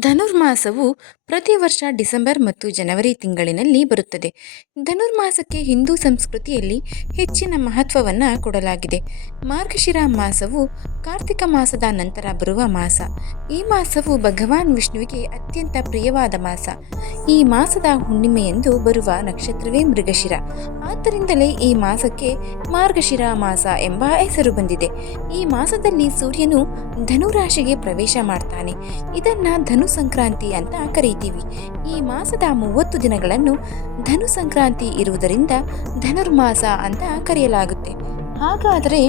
ಧನುರ್ಮಾಸವು ಪ್ರತಿ ವರ್ಷ ಡಿಸೆಂಬರ್ ಮತ್ತು ಜನವರಿ ತಿಂಗಳಿನಲ್ಲಿ ಬರುತ್ತದೆ. ಧನುರ್ಮಾಸಕ್ಕೆ ಹಿಂದೂ ಸಂಸ್ಕೃತಿಯಲ್ಲಿ ಹೆಚ್ಚಿನ ಮಹತ್ವವನ್ನು ಕೊಡಲಾಗಿದೆ. ಮಾರ್ಗಶಿರ ಮಾಸವು ಕಾರ್ತಿಕ ಮಾಸದ ನಂತರ ಬರುವ ಮಾಸ. ಈ ಮಾಸವು ಭಗವಾನ್ ವಿಷ್ಣುವಿಗೆ ಅತ್ಯಂತ ಪ್ರಿಯವಾದ ಮಾಸ. ಈ ಮಾಸದ ಹುಣ್ಣಿಮೆಯೆಂದು ಬರುವ ನಕ್ಷತ್ರವೇ ಮೃಗಶಿರ. ಆದ್ದರಿಂದಲೇ ಈ ಮಾಸಕ್ಕೆ ಮಾರ್ಗಶಿರ ಮಾಸ ಎಂಬ ಹೆಸರು ಬಂದಿದೆ. ಈ ಮಾಸದಲ್ಲಿ ಸೂರ್ಯನು ಧನುರಾಶಿಗೆ ಪ್ರವೇಶ ಮಾಡ್ತಾನೆ. ಇದನ್ನು ಧನು ಸಂಕ್ರಾಂತಿ ಅಂತ ಕರೀತೀವಿ. ಈ ಮಾಸದ ಮೂವತ್ತು ದಿನಗಳನ್ನು ಧನು ಸಂಕ್ರಾಂತಿ ಇರುವುದರಿಂದ ಧನುರ್ಮಾಸ ಅಂತ ಕರೆಯಲಾಗುತ್ತೆ. ಹಾಗಾದರೆ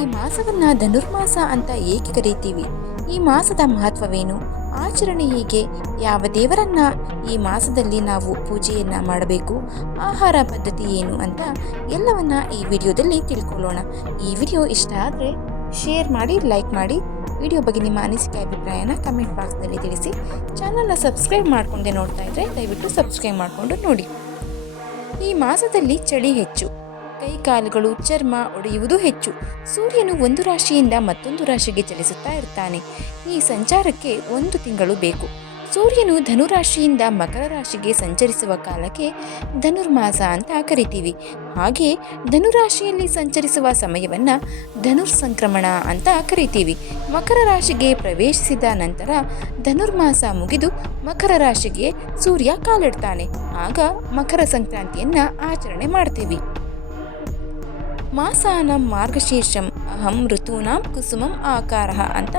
ಈ ಮಾಸವನ್ನು ಧನುರ್ಮಾಸ ಅಂತ ಏಕೆ ಕರೀತೀವಿ? ಈ ಮಾಸದ ಮಹತ್ವವೇನು? ಆಚರಣೆ ಹೀಗೆ? ಯಾವ ದೇವರನ್ನ ಈ ಮಾಸದಲ್ಲಿ ನಾವು ಪೂಜೆಯನ್ನು ಮಾಡಬೇಕು? ಆಹಾರ ಪದ್ಧತಿ ಏನು ಅಂತ ಎಲ್ಲವನ್ನ ಈ ವಿಡಿಯೋದಲ್ಲಿ ತಿಳ್ಕೊಳ್ಳೋಣ. ಈ ವಿಡಿಯೋ ಇಷ್ಟ ಆದರೆ ಶೇರ್ ಮಾಡಿ, ಲೈಕ್ ಮಾಡಿ. ವಿಡಿಯೋ ಬಗ್ಗೆ ನಿಮ್ಮ ಅನಿಸಿಕೆ, ಅಭಿಪ್ರಾಯನ ಕಮೆಂಟ್ ಬಾಕ್ಸ್ನಲ್ಲಿ ತಿಳಿಸಿ. ಚಾನಲ್ನ ಸಬ್ಸ್ಕ್ರೈಬ್ ಮಾಡಿಕೊಂಡೆ ನೋಡ್ತಾ ಇದ್ದರೆ ದಯವಿಟ್ಟು ಸಬ್ಸ್ಕ್ರೈಬ್ ಮಾಡಿಕೊಂಡು ನೋಡಿ. ಈ ಮಾಸದಲ್ಲಿ ಚಳಿ ಹೆಚ್ಚು. ಕೈ ಕಾಲುಗಳು ಚರ್ಮ ಒಡೆಯುವುದು ಹೆಚ್ಚು. ಸೂರ್ಯನು ಒಂದು ರಾಶಿಯಿಂದ ಮತ್ತೊಂದು ರಾಶಿಗೆ ಚಲಿಸುತ್ತಾ ಇರ್ತಾನೆ. ಈ ಸಂಚಾರಕ್ಕೆ ಒಂದು ತಿಂಗಳು ಬೇಕು. ಸೂರ್ಯನು ಧನುರಾಶಿಯಿಂದ ಮಕರ ರಾಶಿಗೆ ಸಂಚರಿಸುವ ಕಾಲಕ್ಕೆ ಧನುರ್ಮಾಸ ಅಂತ ಕರಿತೀವಿ. ಹಾಗೆ ಧನುರಾಶಿಯಲ್ಲಿ ಸಂಚರಿಸುವ ಸಮಯವನ್ನು ಧನುರ್ ಸಂಕ್ರಮಣ ಅಂತ ಕರಿತೀವಿ. ಮಕರ ರಾಶಿಗೆ ಪ್ರವೇಶಿಸಿದ ನಂತರ ಧನುರ್ಮಾಸ ಮುಗಿದು ಮಕರ ರಾಶಿಗೆ ಸೂರ್ಯ ಕಾಲಿಡ್ತಾನೆ. ಆಗ ಮಕರ ಸಂಕ್ರಾಂತಿಯನ್ನು ಆಚರಣೆ ಮಾಡ್ತೀವಿ. ಮಾಸಾನಂ ಮಾರ್ಗಶೀರ್ಷಂ, ಅಹಂ ಋತೂನಾಂ ಕುಸುಮಂ ಆಕಾರ ಅಂತ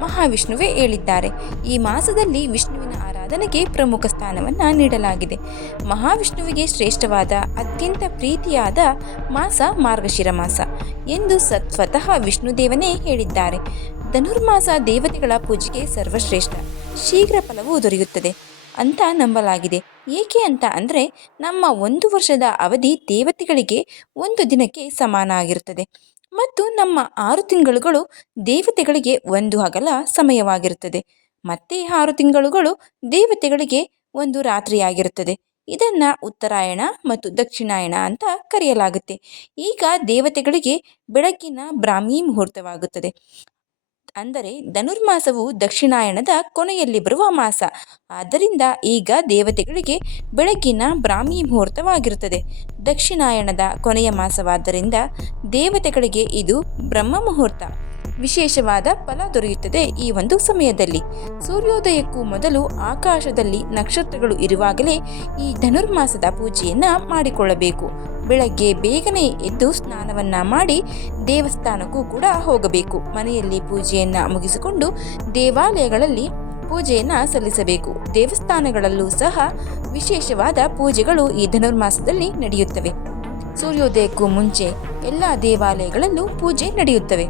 ಮಹಾವಿಷ್ಣುವೇ ಹೇಳಿದ್ದಾರೆ. ಈ ಮಾಸದಲ್ಲಿ ವಿಷ್ಣುವಿನ ಆರಾಧನೆಗೆ ಪ್ರಮುಖ ಸ್ಥಾನವನ್ನು ನೀಡಲಾಗಿದೆ. ಮಹಾವಿಷ್ಣುವಿಗೆ ಶ್ರೇಷ್ಠವಾದ, ಅತ್ಯಂತ ಪ್ರೀತಿಯಾದ ಮಾಸ ಮಾರ್ಗಶಿರ ಮಾಸ ಎಂದು ಸತ್ವತಃ ವಿಷ್ಣುದೇವನೇ ಹೇಳಿದ್ದಾರೆ. ಧನುರ್ಮಾಸ ದೇವತೆಗಳ ಪೂಜೆಗೆ ಸರ್ವಶ್ರೇಷ್ಠ, ಶೀಘ್ರ ಫಲವು ದೊರೆಯುತ್ತದೆ ಅಂತ ನಂಬಲಾಗಿದೆ. ಏಕೆ ಅಂತ ಅಂದರೆ ನಮ್ಮ ಒಂದು ವರ್ಷದ ಅವಧಿ ದೇವತೆಗಳಿಗೆ ಒಂದು ದಿನಕ್ಕೆ ಸಮಾನ ಆಗಿರುತ್ತದೆ ಮತ್ತು ನಮ್ಮ ಆರು ತಿಂಗಳುಗಳು ದೇವತೆಗಳಿಗೆ ಒಂದು ಹಗಲ ಸಮಯವಾಗಿರುತ್ತದೆ. ಮತ್ತೆ ಆರು ತಿಂಗಳುಗಳು ದೇವತೆಗಳಿಗೆ ಒಂದು ರಾತ್ರಿಯಾಗಿರುತ್ತದೆ. ಇದನ್ನು ಉತ್ತರಾಯಣ ಮತ್ತು ದಕ್ಷಿಣಾಯಣ ಅಂತ ಕರೆಯಲಾಗುತ್ತೆ. ಈಗ ದೇವತೆಗಳಿಗೆ ಬೆಳಕಿನ ಬ್ರಾಹ್ಮಿ ಮುಹೂರ್ತವಾಗುತ್ತದೆ. ಅಂದರೆ ಧನುರ್ಮಾಸವು ದಕ್ಷಿಣಾಯಣದ ಕೊನೆಯಲ್ಲಿ ಬರುವ ಮಾಸ. ಆದ್ದರಿಂದ ಈಗ ದೇವತೆಗಳಿಗೆ ಬೆಳಕಿನ ಬ್ರಾಹ್ಮಿ ಮುಹೂರ್ತವಾಗಿರುತ್ತದೆ. ದಕ್ಷಿಣಾಯಣದ ಕೊನೆಯ ಮಾಸವಾದ್ದರಿಂದ ದೇವತೆಗಳಿಗೆ ಇದು ಬ್ರಹ್ಮ ಮುಹೂರ್ತ. ವಿಶೇಷವಾದ ಫಲ ದೊರೆಯುತ್ತದೆ ಈ ಒಂದು ಸಮಯದಲ್ಲಿ. ಸೂರ್ಯೋದಯಕ್ಕೂ ಮೊದಲು ಆಕಾಶದಲ್ಲಿ ನಕ್ಷತ್ರಗಳು ಇರುವಾಗಲೇ ಈ ಧನುರ್ಮಾಸದ ಪೂಜೆಯನ್ನು ಮಾಡಿಕೊಳ್ಳಬೇಕು. ಬೆಳಗ್ಗೆ ಬೇಗನೆ ಎದ್ದು ಸ್ನಾನವನ್ನು ಮಾಡಿ ದೇವಸ್ಥಾನಕ್ಕೂ ಕೂಡ ಹೋಗಬೇಕು. ಮನೆಯಲ್ಲಿ ಪೂಜೆಯನ್ನು ಮುಗಿಸಿಕೊಂಡು ದೇವಾಲಯಗಳಲ್ಲಿ ಪೂಜೆಯನ್ನು ಸಲ್ಲಿಸಬೇಕು. ದೇವಸ್ಥಾನಗಳಲ್ಲೂ ಸಹ ವಿಶೇಷವಾದ ಪೂಜೆಗಳು ಈ ಧನುರ್ಮಾಸದಲ್ಲಿ ನಡೆಯುತ್ತವೆ. ಸೂರ್ಯೋದಯಕ್ಕೂ ಮುಂಚೆ ಎಲ್ಲ ದೇವಾಲಯಗಳಲ್ಲೂ ಪೂಜೆ ನಡೆಯುತ್ತವೆ.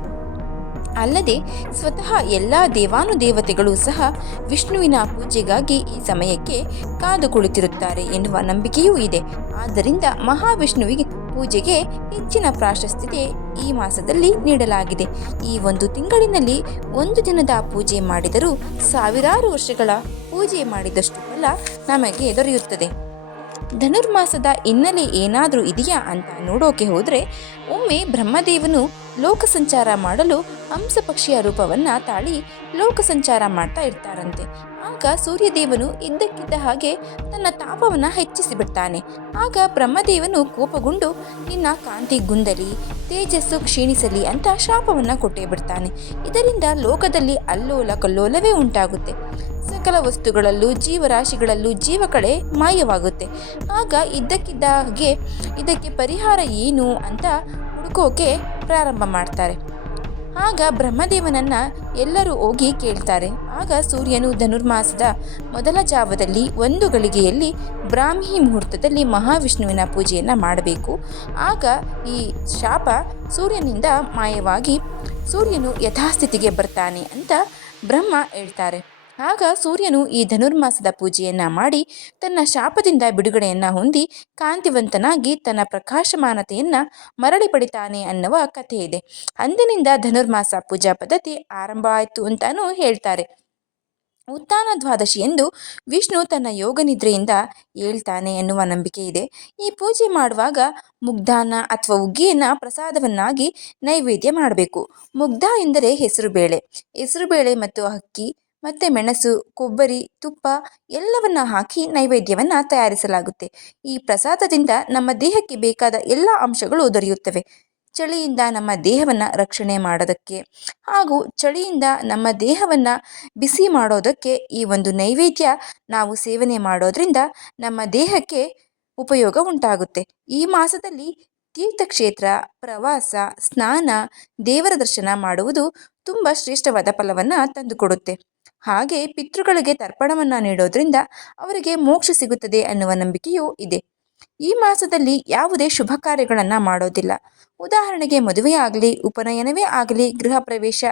ಅಲ್ಲದೆ ಸ್ವತಃ ಎಲ್ಲ ದೇವಾನುದೇವತೆಗಳು ಸಹ ವಿಷ್ಣುವಿನ ಪೂಜೆಗಾಗಿ ಈ ಸಮಯಕ್ಕೆ ಕಾದು ಕುಳಿತಿರುತ್ತಾರೆ ಎನ್ನುವ ನಂಬಿಕೆಯೂ ಇದೆ. ಆದ್ದರಿಂದ ಮಹಾವಿಷ್ಣುವಿಗೆ ಪೂಜೆಗೆ ಹೆಚ್ಚಿನ ಪ್ರಾಶಸ್ತ್ಯತೆ ಈ ಮಾಸದಲ್ಲಿ ನೀಡಲಾಗಿದೆ. ಈ ಒಂದು ತಿಂಗಳಿನಲ್ಲಿ ಒಂದು ದಿನದ ಪೂಜೆ ಮಾಡಿದರೂ ಸಾವಿರಾರು ವರ್ಷಗಳ ಪೂಜೆ ಮಾಡಿದಷ್ಟು ಫಲ ನಮಗೆ ದೊರೆಯುತ್ತದೆ. ಧನುರ್ಮಾಸದ ಹಿನ್ನೆಲೆ ಏನಾದರೂ ಇದೆಯಾ ಅಂತ ನೋಡೋಕೆ ಹೋದರೆ, ಒಮ್ಮೆ ಬ್ರಹ್ಮದೇವನು ಲೋಕ ಸಂಚಾರ ಮಾಡಲು ಹಂಸ ಪಕ್ಷಿಯ ರೂಪವನ್ನು ತಾಳಿ ಲೋಕ ಸಂಚಾರ ಮಾಡ್ತಾ ಇರ್ತಾರಂತೆ. ಆಗ ಸೂರ್ಯದೇವನು ಇದ್ದಕ್ಕಿದ್ದ ಹಾಗೆ ತನ್ನ ತಾಪವನ್ನು ಹೆಚ್ಚಿಸಿ ಬಿಡ್ತಾನೆ ಆಗ ಬ್ರಹ್ಮದೇವನು ಕೋಪಗೊಂಡು, ನಿನ್ನ ಕಾಂತಿ ಗುಂದಲಿ, ತೇಜಸ್ಸು ಕ್ಷೀಣಿಸಲಿ ಅಂತ ಶಾಪವನ್ನು ಕೊಟ್ಟೇ ಬಿಡ್ತಾನೆ. ಇದರಿಂದ ಲೋಕದಲ್ಲಿ ಅಲ್ಲೋಲ ಕಲ್ಲೋಲವೇ ಉಂಟಾಗುತ್ತೆ. ಸಕಲ ವಸ್ತುಗಳಲ್ಲೂ, ಜೀವರಾಶಿಗಳಲ್ಲೂ ಜೀವಕಳೆ ಮಾಯವಾಗುತ್ತೆ. ಆಗ ಇದ್ದಕ್ಕಿದ್ದ ಹಾಗೆ ಇದಕ್ಕೆ ಪರಿಹಾರ ಏನು ಅಂತ ಹುಡುಕೋಕೆ ಪ್ರಾರಂಭ ಮಾಡ್ತಾರೆ. ಆಗ ಬ್ರಹ್ಮದೇವನನ್ನ ಎಲ್ಲರೂ ಹೋಗಿ ಕೇಳ್ತಾರೆ. ಆಗ ಸೂರ್ಯನು ಧನುರ್ಮಾಸದ ಮೊದಲ ಜಾವದಲ್ಲಿ ಒಂದು ಗಳಿಗೆಯಲ್ಲಿ ಬ್ರಾಹ್ಮಿ ಮುಹೂರ್ತದಲ್ಲಿ ಮಹಾವಿಷ್ಣುವಿನ ಪೂಜೆಯನ್ನು ಮಾಡಬೇಕು. ಆಗ ಈ ಶಾಪ ಸೂರ್ಯನಿಂದ ಮಾಯವಾಗಿ ಸೂರ್ಯನು ಯಥಾಸ್ಥಿತಿಗೆ ಬರ್ತಾನೆ ಅಂತ ಬ್ರಹ್ಮ ಹೇಳ್ತಾರೆ. ಆಗ ಸೂರ್ಯನು ಈ ಧನುರ್ಮಾಸದ ಪೂಜೆಯನ್ನು ಮಾಡಿ ತನ್ನ ಶಾಪದಿಂದ ಬಿಡುಗಡೆಯನ್ನು ಹೊಂದಿ ಕಾಂತಿವಂತನಾಗಿ ತನ್ನ ಪ್ರಕಾಶಮಾನತೆಯನ್ನು ಮರಳಿ ಪಡಿತಾನೆ ಅನ್ನುವ ಕಥೆ ಇದೆ. ಅಂದಿನಿಂದ ಧನುರ್ಮಾಸ ಪೂಜಾ ಪದ್ಧತಿ ಆರಂಭ ಆಯಿತು ಅಂತಾನೂ ಹೇಳ್ತಾರೆ. ಉತ್ಥಾನ ದ್ವಾದಶಿ ಎಂದು ವಿಷ್ಣು ತನ್ನ ಯೋಗ ನಿದ್ರೆಯಿಂದ ಹೇಳ್ತಾನೆ ಎನ್ನುವ ನಂಬಿಕೆ ಇದೆ. ಈ ಪೂಜೆ ಮಾಡುವಾಗ ಮುಗ್ಧಾನ ಅಥವಾ ಉಗ್ಗಿಯನ್ನು ಪ್ರಸಾದವನ್ನಾಗಿ ನೈವೇದ್ಯ ಮಾಡಬೇಕು. ಮುಗ್ಧ ಎಂದರೆ ಹೆಸರುಬೇಳೆ. ಹೆಸರುಬೇಳೆ ಮತ್ತು ಅಕ್ಕಿ ಮತ್ತು ಮೆಣಸು, ಕೊಬ್ಬರಿ, ತುಪ್ಪ ಎಲ್ಲವನ್ನ ಹಾಕಿ ನೈವೇದ್ಯವನ್ನು ತಯಾರಿಸಲಾಗುತ್ತೆ. ಈ ಪ್ರಸಾದದಿಂದ ನಮ್ಮ ದೇಹಕ್ಕೆ ಬೇಕಾದ ಎಲ್ಲ ಅಂಶಗಳು ದೊರೆಯುತ್ತವೆ. ಚಳಿಯಿಂದ ನಮ್ಮ ದೇಹವನ್ನು ರಕ್ಷಣೆ ಮಾಡೋದಕ್ಕೆ ಹಾಗೂ ಚಳಿಯಿಂದ ನಮ್ಮ ದೇಹವನ್ನು ಬಿಸಿ ಮಾಡೋದಕ್ಕೆ ಈ ಒಂದು ನೈವೇದ್ಯ ನಾವು ಸೇವನೆ ಮಾಡೋದ್ರಿಂದ ನಮ್ಮ ದೇಹಕ್ಕೆ ಉಪಯೋಗ ಉಂಟಾಗುತ್ತೆ. ಈ ಮಾಸದಲ್ಲಿ ತೀರ್ಥಕ್ಷೇತ್ರ, ಪ್ರವಾಸ, ಸ್ನಾನ, ದೇವರ ದರ್ಶನ ಮಾಡುವುದು ತುಂಬ ಶ್ರೇಷ್ಠವಾದ ಫಲವನ್ನು ತಂದುಕೊಡುತ್ತೆ. ಹಾಗೆ ಪಿತೃಗಳಿಗೆ ತರ್ಪಣವನ್ನು ನೀಡೋದ್ರಿಂದ ಅವರಿಗೆ ಮೋಕ್ಷ ಸಿಗುತ್ತದೆ ಅನ್ನುವ ನಂಬಿಕೆಯೂ ಇದೆ. ಈ ಮಾಸದಲ್ಲಿ ಯಾವುದೇ ಶುಭ ಕಾರ್ಯಗಳನ್ನು ಮಾಡೋದಿಲ್ಲ. ಉದಾಹರಣೆಗೆ ಮದುವೆ ಆಗಲಿ, ಉಪನಯನವೇ ಆಗಲಿ, ಗೃಹ ಪ್ರವೇಶ,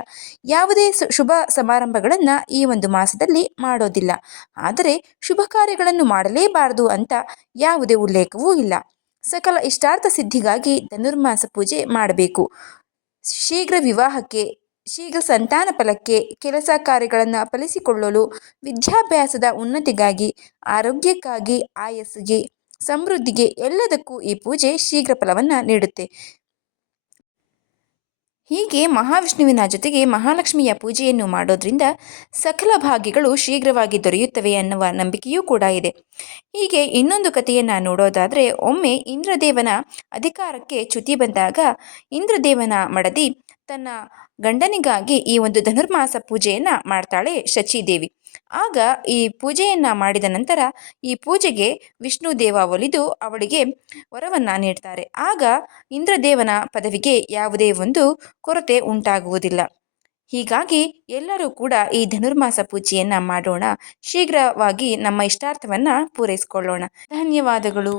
ಯಾವುದೇ ಶುಭ ಸಮಾರಂಭಗಳನ್ನು ಈ ಒಂದು ಮಾಸದಲ್ಲಿ ಮಾಡೋದಿಲ್ಲ. ಆದರೆ ಶುಭ ಕಾರ್ಯಗಳನ್ನು ಮಾಡಲೇಬಾರದು ಅಂತ ಯಾವುದೇ ಉಲ್ಲೇಖವೂ ಇಲ್ಲ. ಸಕಲ ಇಷ್ಟಾರ್ಥ ಸಿದ್ಧಿಗಾಗಿ ಧನುರ್ಮಾಸ ಪೂಜೆ ಮಾಡಬೇಕು. ಶೀಘ್ರ ವಿವಾಹಕ್ಕೆ ಶೀಘ್ರ ಸಂತಾನ ಫಲಕ್ಕೆ ಕೆಲಸ ಕಾರ್ಯಗಳನ್ನು ಫಲಿಸಿಕೊಳ್ಳಲು ವಿದ್ಯಾಭ್ಯಾಸದ ಉನ್ನತಿಗಾಗಿ, ಆರೋಗ್ಯಕ್ಕಾಗಿ, ಆಯಸ್ಸಿಗೆ, ಸಮೃದ್ಧಿಗೆ ಎಲ್ಲದಕ್ಕೂ ಈ ಪೂಜೆ ಶೀಘ್ರ ಫಲವನ್ನು ನೀಡುತ್ತೆ. ಹೀಗೆ ಮಹಾವಿಷ್ಣುವಿನ ಜೊತೆಗೆ ಮಹಾಲಕ್ಷ್ಮಿಯ ಪೂಜೆಯನ್ನು ಮಾಡೋದ್ರಿಂದ ಸಕಲ ಭಾಗ್ಯಗಳು ಶೀಘ್ರವಾಗಿ ದೊರೆಯುತ್ತವೆ ಅನ್ನುವ ನಂಬಿಕೆಯೂ ಕೂಡ ಇದೆ. ಹೀಗೆ ಇನ್ನೊಂದು ಕಥೆಯನ್ನು ನೋಡೋದಾದರೆ, ಒಮ್ಮೆ ಇಂದ್ರದೇವನ ಅಧಿಕಾರಕ್ಕೆ ಚ್ಯುತಿ ಬಂದಾಗ ಇಂದ್ರದೇವನ ಮಡದಿ ತನ್ನ ಗಂಡನಿಗಾಗಿ ಈ ಒಂದು ಧನುರ್ಮಾಸ ಪೂಜೆಯನ್ನು ಮಾಡ್ತಾಳೆ ಶಚಿದೇವಿ. ಆಗ ಈ ಪೂಜೆಯನ್ನು ಮಾಡಿದ ನಂತರ ಈ ಪೂಜೆಗೆ ವಿಷ್ಣು ದೇವ ಒಲಿದು ಅವಳಿಗೆ ವರವನ್ನು ನೀಡ್ತಾರೆ. ಆಗ ಇಂದ್ರದೇವನ ಪದವಿಗೆ ಯಾವುದೇ ಒಂದು ಕೊರತೆ ಉಂಟಾಗುವುದಿಲ್ಲ. ಹೀಗಾಗಿ ಎಲ್ಲರೂ ಕೂಡ ಈ ಧನುರ್ಮಾಸ ಪೂಜೆಯನ್ನ ಮಾಡೋಣ. ಶೀಘ್ರವಾಗಿ ನಮ್ಮ ಇಷ್ಟಾರ್ಥವನ್ನ ಪೂರೈಸಿಕೊಳ್ಳೋಣ. ಧನ್ಯವಾದಗಳು.